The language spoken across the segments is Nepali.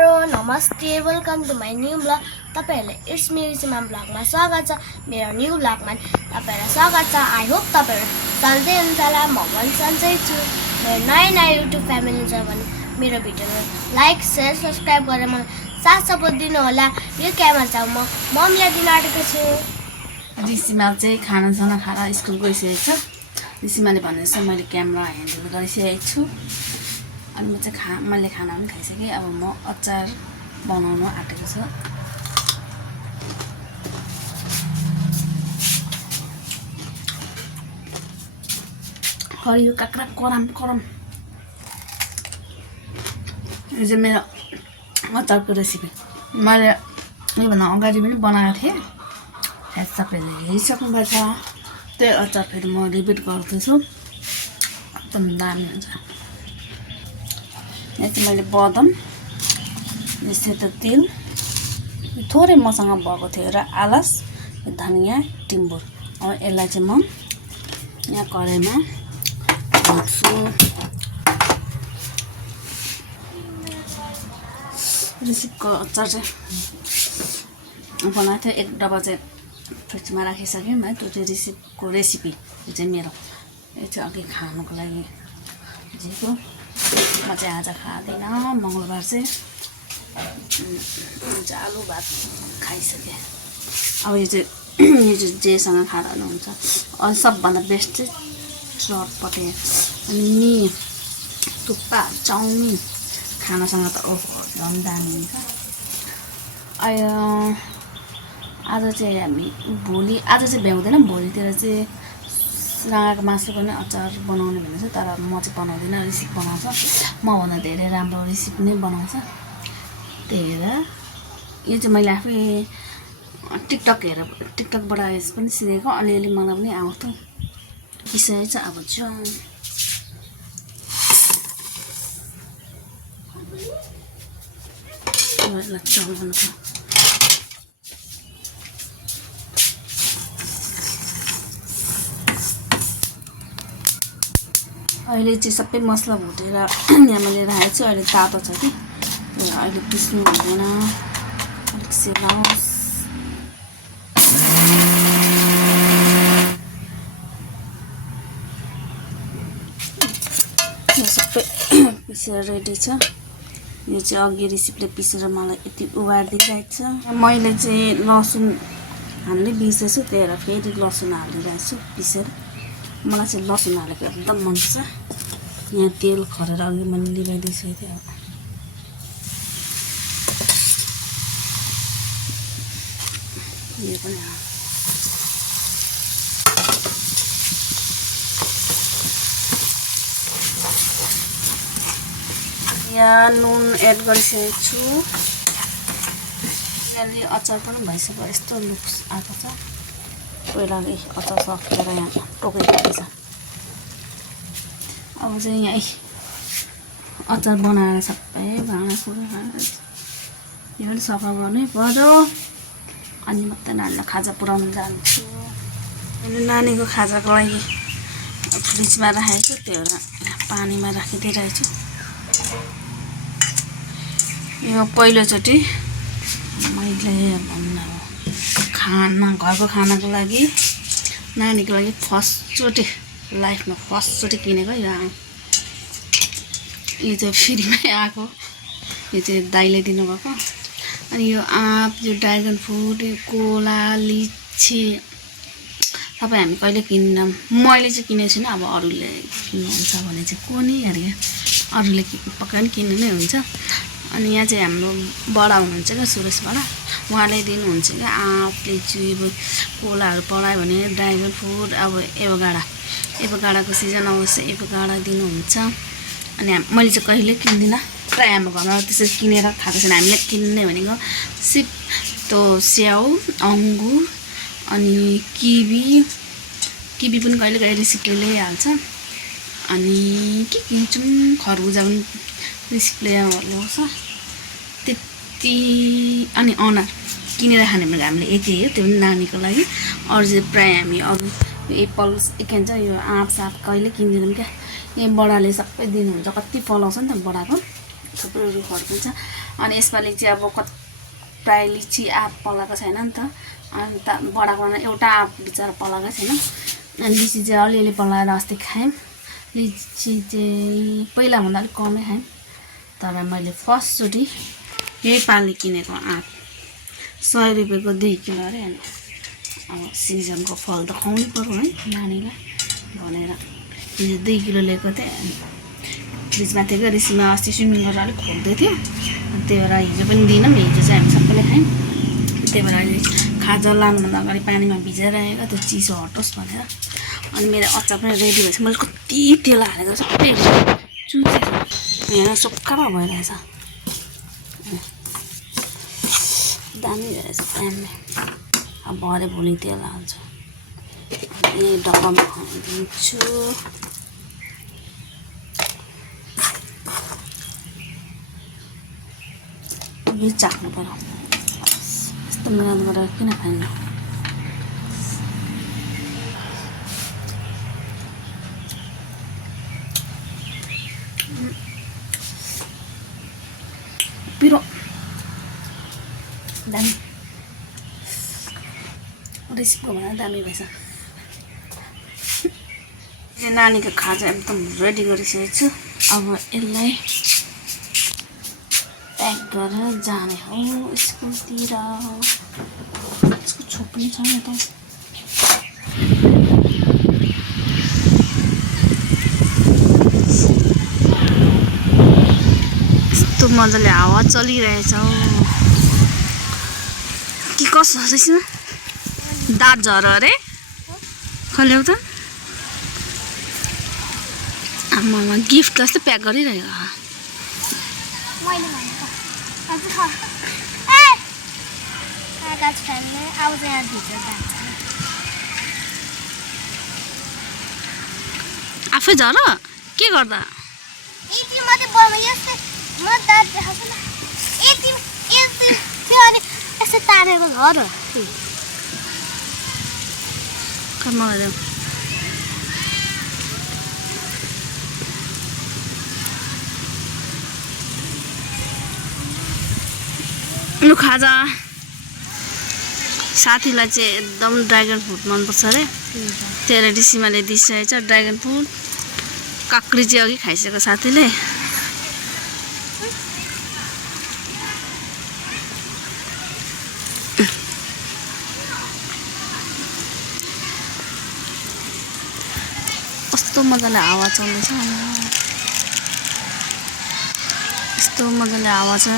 Hello, नमस्ते welcome to my new blog. तपाईहरुलाई इट्स मी रिसिमा ब्लगमा स्वागत छ। मेरो न्यू ब्लगमा तपाईहरुलाई स्वागत छ। आई होप तपाईहरु सन्चै हुनुहुन्छ होला। म पनि सन्चै छु। मेरो नयाँ युट्युब फ्यामिली छ भने मेरो भिडियोलाई लाइक शेयर सब्स्क्राइब गरेर मलाई साथ सपोर्ट दिनु होला। यो क्यामेरा चाहिँ म मम्मीलाई दिन आँटेको छु। रिसिमा चाहिँ खानासाना खाएर स्कुल गइसकेको छ। रिसिमाले भनेछ मैले क्यामेरा ह्यान्डल गरिसकेको छु। अनि म चाहिँ मैले खाना पनि खाइसकेँ। अब म अचार बनाउन आँटेको छु। हरियो काक्रा कराम कराम। यो चाहिँ मेरो अचारको रेसिपी। मैले योभन्दा अगाडि पनि बनाएको थिएँ। सायद सबैले हेरिसक्नुभएको छ। त्यही अचार फेरि म रिपिट गर्दैछु। एकदम दामी हुन्छ। यहाँ चाहिँ मैले बदम, सेतो तिल, थोरै मसँग भएको थियो र आलस, धनियाँ, टिम्बुर। अब यसलाई चाहिँ म यहाँ कराईमा हाल्छु। रिसिपको अचार चाहिँ बनाएको थियो। एक डब्बा चाहिँ फ्रिजमा राखिसक्यौँ है। त्यो चाहिँ रिसिपको रेसिपी। यो चाहिँ मेरो यो चाहिँ अघि खानुको लागि जेको म चाहिँ आज खाँदिनँ। मङ्गलबार चाहिँ आलु भात खाइसकेँ। अब यो चाहिँ जेसँग खाँदा हुन्छ। सबभन्दा बेस्ट चाहिँ चटपटे अनि थुक्पा चाउमिन खानासँग त ओहो झन् दामी हुन्छ। आज चाहिँ हामी आज चाहिँ भ्याउँदैन। भोलितिर चाहिँ राँगाको मासुको नै अचार बनाउने भनेको छ। तर म चाहिँ बनाउँदिनँ। रिसिप बनाउँछ। मभन्दा धेरै राम्रो रिसिप नै बनाउँछ। त्यही भएर यो चाहिँ मैले आफै टिकटकबाट पनि सिकेको। अलिअलि मलाई पनि आउँथ्यो। पिसाइ चाहिँ अब जाउँ। चाउल बनाउँछ। अहिले चाहिँ सबै मसला भुटेर यहाँ मैले राखेको छु। अहिले तातो छ कि अहिले पिस्नु हुँदैन। अलिक सेलाओस्। यो सबै पिसेर रेडी छ। यो चाहिँ अघि रिसिपले पिसेर मलाई यति उबारिदिइरहेको छ। मैले चाहिँ लसुन हाल्नै बिर्सेछु। त्यही भएर फेरि लसुन हालिरहेको छु पिसेर। मलाई चाहिँ लसुन हालेको एकदम मन पर्छ। यहाँ तेल खरेर अघि मैले लिइदिइसकेको थिएँ। यो पनि यहाँ नुन एड गरिसकेको छु। यसले अचार पनि भइसक्यो। यस्तो लुक्स आएको छ। पहिला अचार सकेर यहाँ टोकेको रहेछ। अब चाहिँ यहाँ अचार बनाएर सबै भाँडाकुँडा यो पनि सफा गर्नै पर्यो। अनि मात्रै नानीलाई खाजा पुऱ्याउनु जान्छु। मैले नानीको खाजाको लागि फ्रिजमा राखेको छु। त्यो भएर पानीमा राखिदिइरहेको छु। यो पहिलोचोटि मैले घरको खानाको लागि नानीको लागि फर्स्टचोटि लाइफमा फर्स्टचोटि किनेको। यो चाहिँ फ्रीमै आएको। यो चाहिँ दाइले दिनुभएको। अनि यो आँप, यो ड्रागन फ्रुट, यो कोला, लिची सबै हामी कहिले किन्दैनौँ। मैले चाहिँ किनेको छुइनँ। अब अरूले किन्नुहुन्छ भने चाहिँ को नि अरे अरूले पक्कै पनि किन्नु नै हुन्छ। अनि यहाँ चाहिँ हाम्रो बडा हुनुहुन्छ क्या सुरेश बडा। उहाँले दिनुहुन्छ क्या आँप, लिची, कोलाहरू पढायो भने ड्रागन फ्रुट। अब एभोकाडोको सिजन आउँछ। एभोकाडो दिनुहुन्छ। अनि मैले चाहिँ कहिले किन्दिनँ। प्रायः हाम्रो घरमा त्यसरी किनेर खाएको छैन। हामीले किन्ने भनेको त्यो स्याउ, अङ्गुर अनि किवी पनि कहिले कहिले रिसिपले ल्याइहाल्छ। अनि के किन्छौँ खरबुजा पनि रिसिपले ल्याउँछ त्यति। अनि अनार किनेर खाने भनेको हामीले यति हो। त्यो पनि नानीको लागि। अरू चाहिँ प्रायः हामी अरू एप्पल के भन्छ यो आँप साप कहिले किन्दैनौँ क्या। यहाँ बडाले सबै दिनुहुन्छ। कति फलाउँछ नि त बडाको। थुप्रो फर्किन्छ। अनि यसपालि चाहिँ अब प्रायः लिची आँप पलाएको छैन नि त, अन्त बडाको एउटा आँप बिचरा पलाएकै छैन। अनि लिची चाहिँ अलिअलि पलाएर अस्ति खायौँ। लिची चाहिँ पहिलाभन्दा अलिक कमै खायौँ, तर मैले फर्स्टचोटि यही पालि किनेको आँप 100 रुपियाँको 2 किलो अरे। अनि अब सिजनको फल त खुवाउनै पर्यो है नानीलाई भनेर हिजो 2 किलो ल्याएको थिएँ। फ्रिजमा थियो ऋषिमा अस्ति स्विमिङ गरेर अलिक खोल्दै थियो, त्यही भएर हिजो पनि दिनौँ। हिजो चाहिँ हामी सबैले खायौँ, त्यही भएर अहिले खाजा लानुभन्दा अगाडि पानीमा भिजाएर राखेको त्यो चिसो हटोस् भनेर। अनि मेरो अचार पनि रेडी भएछ। मैले कति तेल हालेको सबै चुचेछ, यहाँ सुक्खा पो भइरहेछ, दामी रहेछ दामी। अब भरे भोलि तेल हाल्छु, यही डब्बामा दिन्छु। यो चाख्नु पर्यो, यस्तो मिहिनेत गरेर किन खानु। पिरो दामी, रेसिपीको भन्दा दामी भएछ। नानीको खाजा एकदम रेडी गरिसकेको छु। अब यसलाई प्याक गरेर जाने हो स्कुलतिर। यसको छोप पनि छैन त, यस्तो मजाले हावा चलिरहेछ कि कसो रहेछ। दाँत झर अरे खल्याउ त आमामा, गिफ्ट जस्तो प्याक गरिरहेको। आफै झर के गर्दा तारेको घर लु खाजा। साथीलाई चाहिँ एकदम ड्रागन फ्रुट मनपर्छ अरे, त्यही ऋषिमाले दिइसकेको छ ड्रागन फ्रुट। काक्री चाहिँ अघि खाइसक्यो साथीले। कस्तो मजाले हावा चल्दैछ, यस्तो मजाले हावा छ।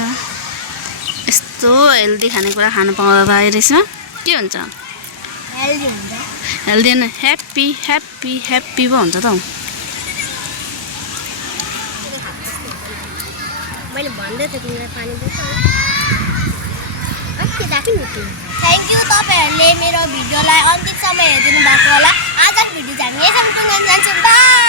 यस्तो हेल्दी खानेकुरा खानु पाउँदा रहेछ के हुन्छ, हेल्दी होइन ह्याप्पी ह्याप्पी ह्याप्पी पो हुन्छ त हौ। मैले भन्दै थिएँ तिमीलाई पानी दिएको थ्याङ्क यू। तपाईँहरूले मेरो भिडियोलाई अन्तिमसम्म हेरिदिनु भएको होला। आजको भिडियो चाहिँ हामी यहीँ जान्छु। बाई।